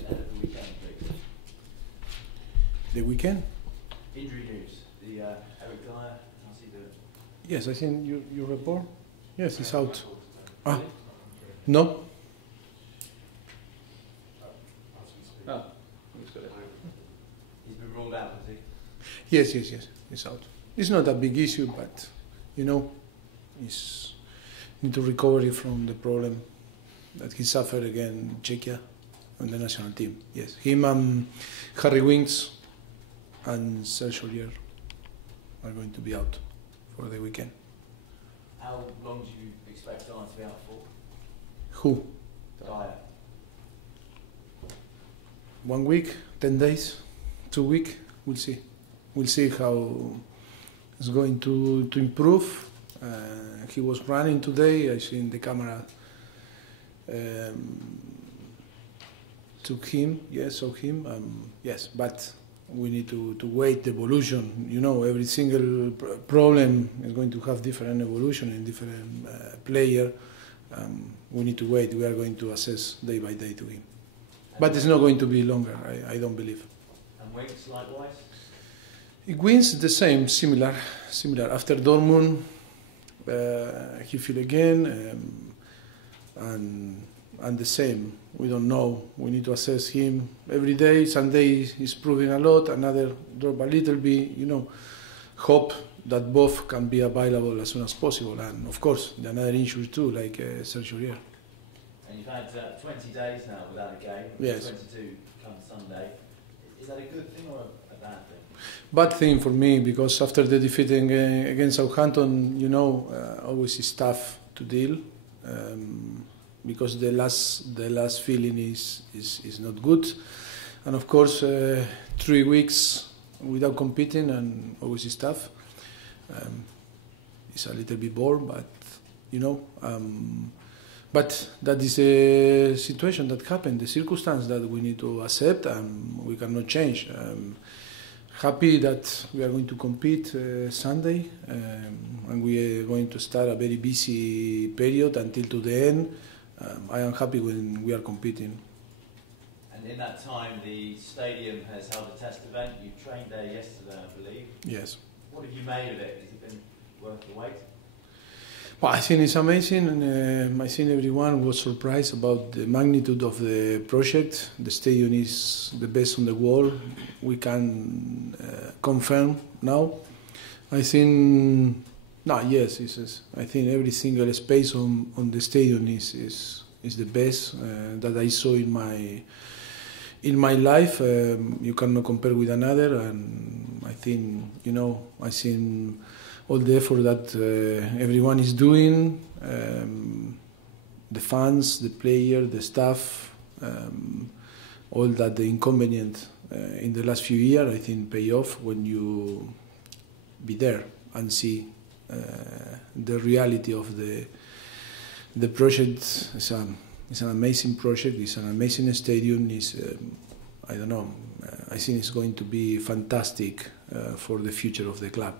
ahead of the weekend, please? The weekend? Injury news. The Eric Dyer, how's he doing? Yes, I think you report. Yes, he's out. Really? No? Oh, he's got it. He's been ruled out, has he? Yes, he's out. It's not a big issue, but, you know, he's need to recover from the problem that he suffered again in Czechia on the national team. Yes, him, Harry Winks and Sergio Olier are going to be out for the weekend. How long do you expect Dyer to be out for? Who? Dyer. 1 week, 10 days, 2 weeks, we'll see. We'll see how it's going to improve. He was running today, I seen the camera took him, yes, yes, but we need to wait the evolution. You know, every single problem is going to have different evolution in different player. We need to wait, we are going to assess day by day to him. But it's not going to be longer, I don't believe. And Winks likewise? It wins the same, similar. After Dortmund, he feel again, and the same. We don't know. We need to assess him every day. Sunday he's proving a lot. Another drop a little bit. You know, hope that both can be available as soon as possible. And of course, another injury too, like Sergio Olier. And you've had 20 days now without a game. Yes. 22 come Sunday. Is that a good thing or a bad thing? Bad thing for me, because after the defeat against Southampton, you know, always is tough to deal, because the last feeling is not good, and of course 3 weeks without competing and always is tough. It's a little bit bored, but you know, but that is a situation that happened, the circumstance that we need to accept and we cannot change. Happy that we are going to compete Sunday, and we are going to start a very busy period until to the end. I am happy when we are competing. And in that time, the stadium has held a test event. You trained there yesterday, I believe. Yes. What have you made of it? Has it been worth the wait? Well, I think it's amazing, and I think everyone was surprised about the magnitude of the project. The stadium is the best on the world. We can confirm now. I think, yes, I think every single space on the stadium is the best that I saw in my life. You cannot compare with another, and I think, you know, I think all the effort that everyone is doing, the fans, the player, the staff, all that the inconvenient in the last few years, I think pay off when you be there and see the reality of the project. It's an amazing project, it's an amazing stadium, I don't know, I think it's going to be fantastic for the future of the club.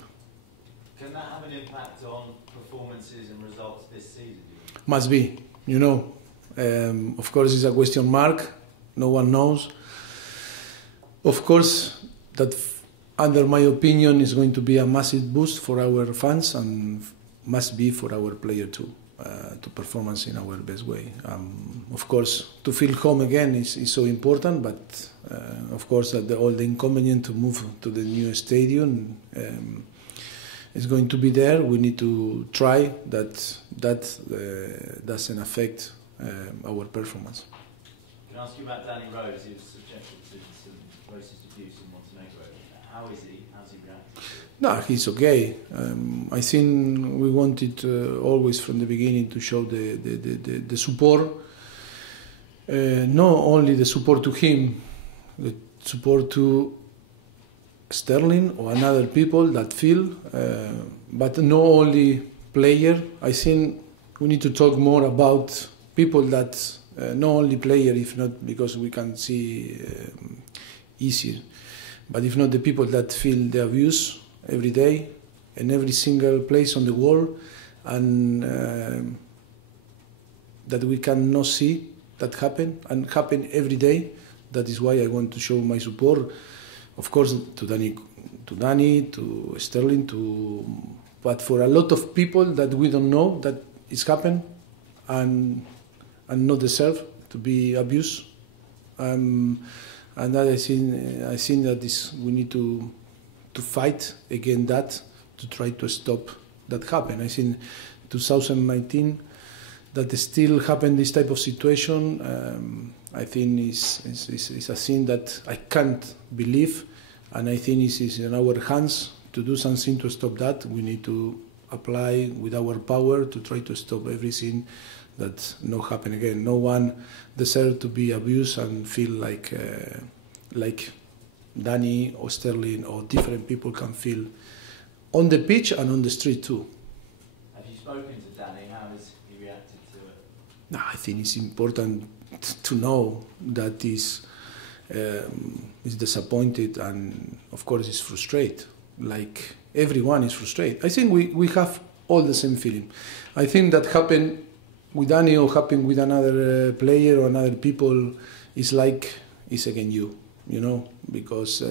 Can that have an impact on performances and results this season? Must be, you know. Of course, it's a question mark. No one knows. Of course, that, under my opinion, is going to be a massive boost for our fans and must be for our player too, to performance in our best way. Of course, to feel home again is so important, but of course, all the inconvenience to move to the new stadium. Is going to be there. We need to try that doesn't affect our performance. Can I ask you about Danny Rose? He was subjected to some racist abuse in Montenegro. How is he? How's he reacting to it? No, he's okay. I think we wanted always from the beginning to show the support. Not only the support to him, the support to Sterling or another people that feel, but not only player. I think we need to talk more about people that not only player, if not because we can see easier, but if not the people that feel the abuse every day in every single place on the world, and that we cannot see that happen and happen every day. That is why I want to show my support, of course, to Danny, to Sterling, but for a lot of people that we don't know that it's happened and not deserve to be abused. And that I think that we need to fight against that, to try to stop that happen. I think 2019 that still happen this type of situation. I think is a thing that I can't believe, and I think it is in our hands to do something to stop that. We need to apply with our power to try to stop everything that not happen again. No one deserves to be abused and feel like Danny or Sterling or different people can feel on the pitch and on the street too. Have you spoken to Danny? How has he reacted to it? No, I think it's important to know that he's disappointed and of course he's frustrated. Like everyone is frustrated. I think we have all the same feeling. I think that happened with Danny or happened with another player or another people is like it's against you know, because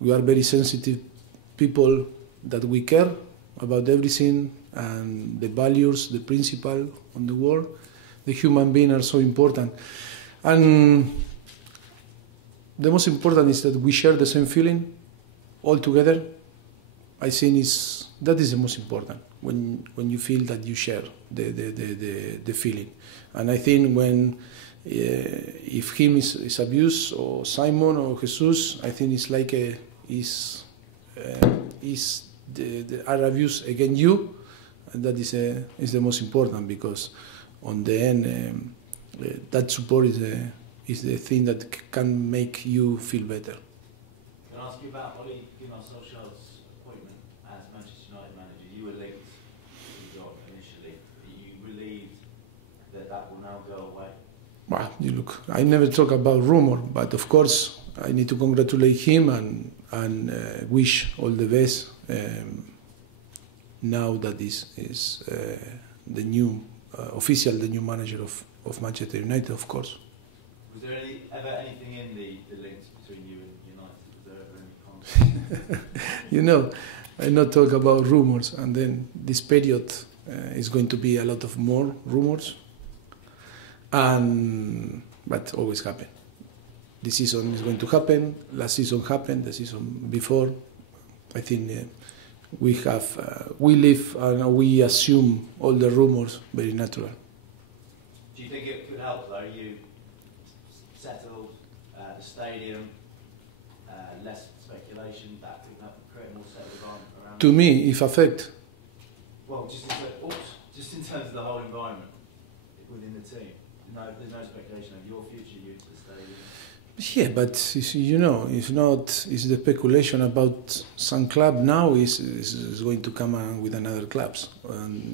we are very sensitive people that we care about everything and the values, the principle on the world. The human being are so important. And the most important is that we share the same feeling all together. I think that is the most important, when you feel that you share the feeling. And I think when if him is abused or Simon or Jesus, I think it's like are abused against you, and that is the most important, because on the end that support is the thing that can make you feel better. Can I ask you about Ole Gunnar Solskjaer's appointment as Manchester United manager? You were linked to the job initially. Are you relieved that will now go away? Well, you look, I never talk about rumor, but of course I need to congratulate him and wish all the best. Now that is the new the new manager of Manchester United, of course. Was there ever anything in the links between you and United? Was there ever any contact? You know, I not talk about rumors, and then this period is going to be a lot of more rumors, but always happen. This season is going to happen. Last season happened. The season before, I think we live and we assume all the rumors very natural. Do you think it could help though? You settled the stadium, less speculation, that could create a more settled environment around. To me, if affect. Well, just in terms of the whole environment within the team. No, there's no speculation of your future use of the stadium. Yeah, but you know, if not, is the speculation about some club now is going to come on with another clubs.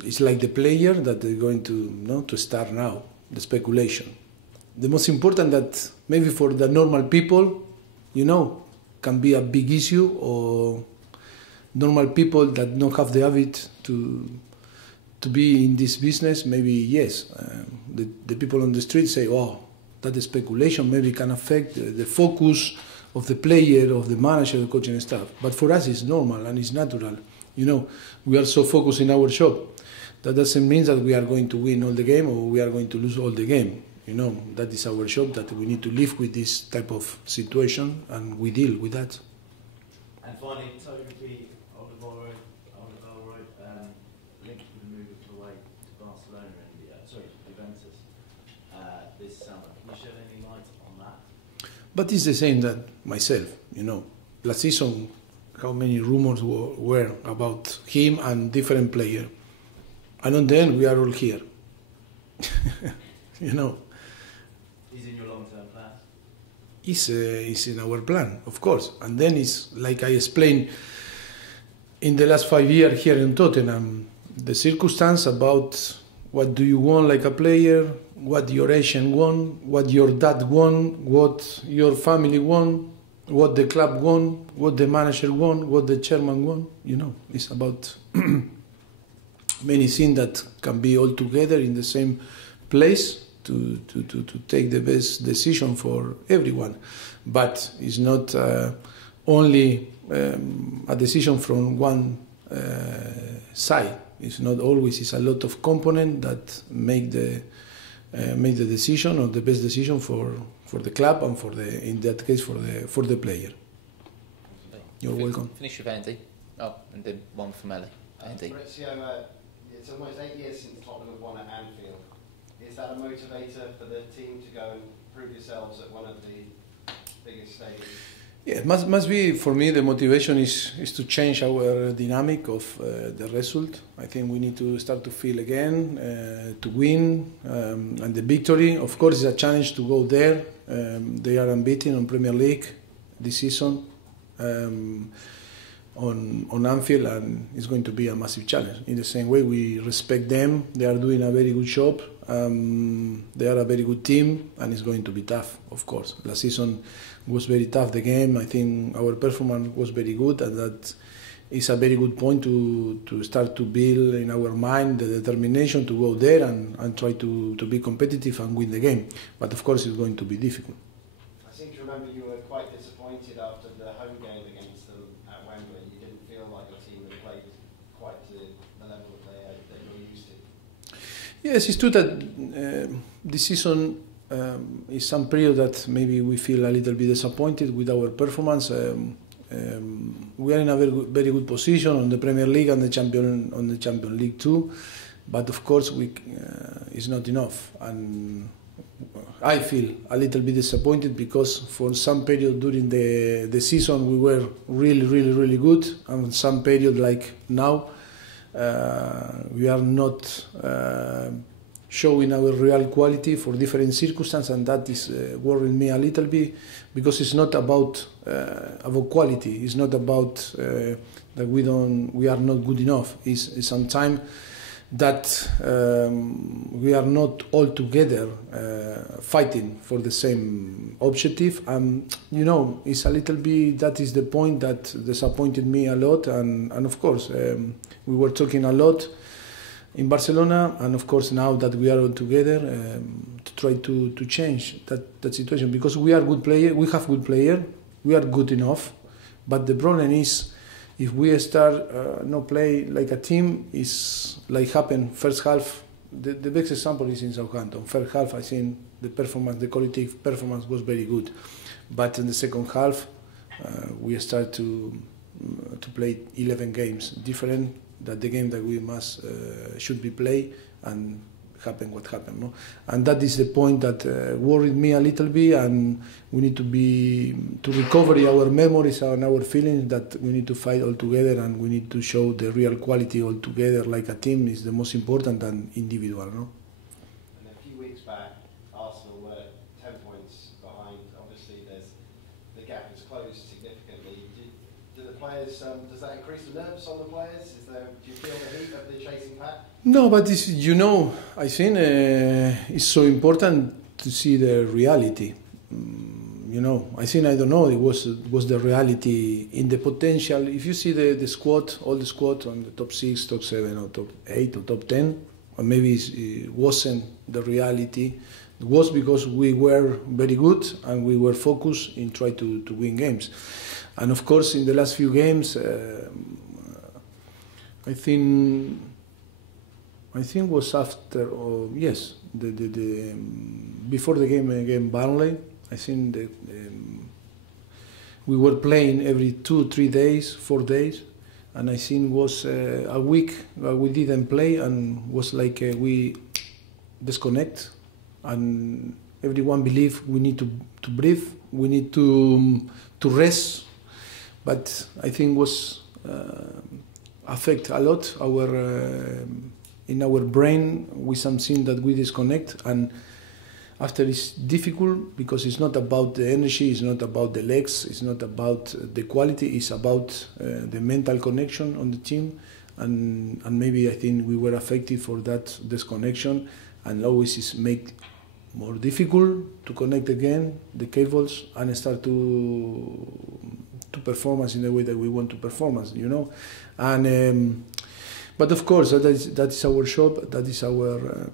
It's like the player that they're going to start now. The speculation. The most important that maybe for the normal people, can be a big issue, or normal people that don't have the habit to be in this business. Maybe yes, the people on the street say, "Oh, that speculation maybe can affect the focus of the player, of the manager, the coaching staff." But for us, it's normal and it's natural. We are so focused in our job. That doesn't mean that we are going to win all the game or we are going to lose all the game. That is our job, that we need to live with this type of situation and we deal with that. And finally, Toby Alderweireld linked with the move away to Barcelona and Juventus this summer. Can you shed any light on that? But it's the same that myself, Last season, how many rumors were about him and different players. And on the end, we are all here. He's in your long-term plan? It's in our plan, of course. And then it's like I explained in the last 5 years here in Tottenham, the circumstance about what do you want like a player, what your agent want, what your dad want, what your family want, what the club want, what the manager want, what the chairman want. It's about many things that can be all together in the same place to take the best decision for everyone. But it's not only a decision from one side. It's not always. It's a lot of components that make the decision or the best decision for the club and in that case for the player. You're welcome. Finish with Andy. Oh, and then one from Ellie. Andy. Mauricio, it's almost 8 years since Tottenham have won at Anfield. Is that a motivator for the team to go and prove yourselves at one of the biggest stadiums? Yeah, it must be, for me, the motivation is to change our dynamic of the result. I think we need to start to feel again, to win, and the victory. Of course, it's a challenge to go there. They are unbeaten on Premier League this season on Anfield, and it's going to be a massive challenge. In the same way, we respect them. They are doing a very good job. They are a very good team, and it's going to be tough, of course. Last season was very tough, the game. I think our performance was very good, and that is a very good point to start to build in our mind the determination to go there and try to be competitive and win the game. But of course, it's going to be difficult. I seem to remember you were quite disappointed after the home game against them at Wembley. You didn't feel like your team had played quite to the level that they were used to. Yes, it's true that this season is some period that maybe we feel a little bit disappointed with our performance. We are in a very good position on the Premier League and the Champions League too, but of course it's not enough. And I feel a little bit disappointed because for some period during the season we were really good, and some period like now we are not showing our real quality for different circumstances, and that is worrying me a little bit because it's not about quality. It's not about that we are not good enough. It's sometimes that we are not all together fighting for the same objective. It's a little bit, that is the point that disappointed me a lot. And of course, we were talking a lot in Barcelona, and of course now that we are all together to try to change that situation, because we are good player, we have good player, we are good enough, but the problem is if we start not play like a team, is like happened first half. The best example is in Southampton. First half, I think the collective performance was very good, but in the second half we start to play 11 games different that the game that we should be played, and happen what happened, no? And that is the point that worried me a little bit, and we need to recover our memories and our feelings, that we need to fight all together, and we need to show the real quality all together like a team is the most important than individual, no? And a few weeks back, Arsenal were 10 points behind. Obviously, the gap has closed significantly. Do the players, does that increase the nerves on the players? Do you feel the heat of the chasing pack? No, but I think it's so important to see the reality. I think, I don't know, it was the reality in the potential. If you see the squad, all the squad on the top 6, top 7, or top 8, or top 10, or maybe it wasn't the reality. It was because we were very good and we were focused in trying to win games. And of course, in the last few games, I think was after, before the game against Burnley. I think that we were playing every 2-3 days, 4 days, and I think was a week we didn't play, and was like we disconnect, and everyone believed we need to breathe, we need to rest, but I think was affect a lot in our brain with something that we disconnect, and after it's difficult because it's not about the energy, it's not about the legs, it's not about the quality, it's about the mental connection on the team, and maybe I think we were affected for that disconnection, and always is make more difficult to connect again the cables and start to performance in the way that we want to performance, and but of course that is our job, that is our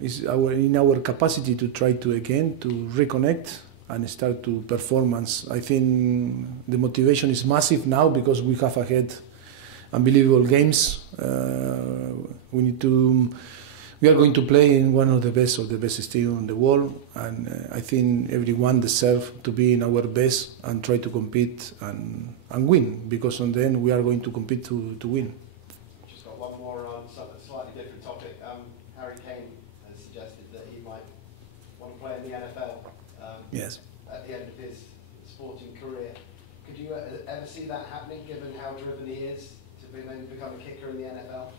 It's in our capacity to try to again to reconnect and start to performance. I think the motivation is massive now because we have ahead unbelievable games. We are going to play in one of the best stadiums in the world, and I think everyone deserves to be in our best and try to compete and win, because on the end we are going to compete to win. Just got one more on a slightly different topic. Harry Kane has suggested that he might want to play in the NFL Yes. at the end of his sporting career. Could you ever see that happening, given how driven he is to become a kicker in the NFL?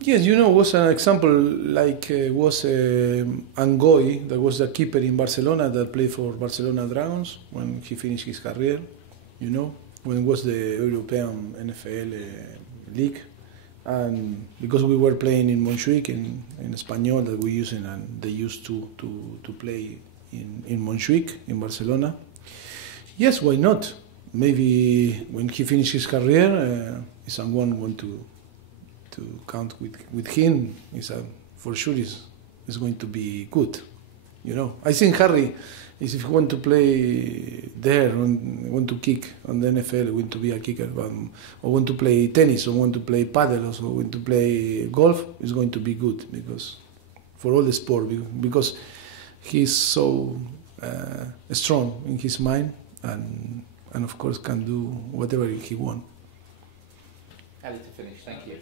Yes, was an example like was Angoy, that was the keeper in Barcelona that played for Barcelona Dragons when he finished his career, when it was the European NFL league. And because we were playing in Montjuic, in Espanyol that we using, and they used to play in Montjuic, in Barcelona. Yes, why not? Maybe when he finished his career, someone want to count with him, for sure is going to be good. I think Harry is, if he want to play there, want to kick on the NFL, want to be a kicker, or want to play tennis, or want to play paddle, or want to play golf, is going to be good, because for all the sport, because he's so strong in his mind, and of course can do whatever he wants. Ali, to finish, thank you.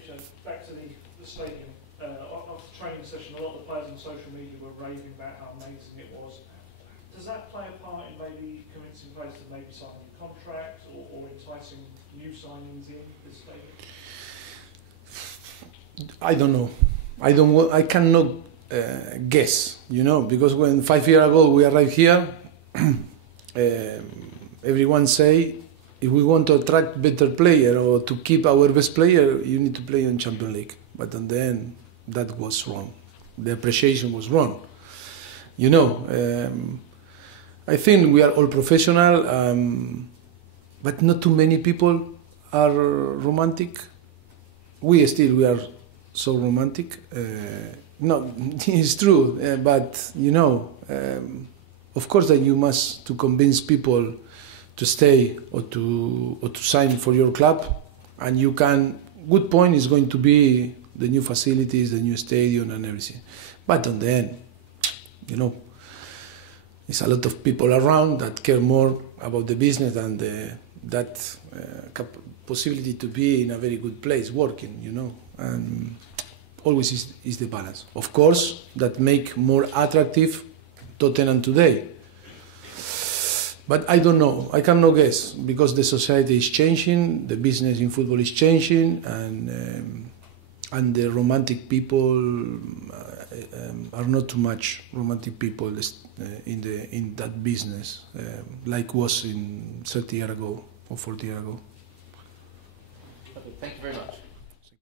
Back to the stadium. After the training session, a lot of the players on social media were raving about how amazing it was. Does that play a part in maybe convincing players to maybe sign a contract, or enticing new signings in this stadium? I don't know. I cannot guess, because when 5 years ago we arrived here, everyone say, if we want to attract better player or to keep our best player, you need to play in Champions League. But in the end, that was wrong. The appreciation was wrong. I think we are all professional, but not too many people are romantic. We are so romantic. No, it's true, but of course that you must to convince people to stay or to sign for your club, and you can. Good point is going to be the new facilities, the new stadium, and everything. But on the end, there's a lot of people around that care more about the business than that possibility to be in a very good place working. And always is the balance. Of course, that make more attractive Tottenham today. But I don't know. I cannot guess, because the society is changing, the business in football is changing, and the romantic people are not too much romantic people in that business, like was in 30 years ago or 40 years ago. Thank you very much.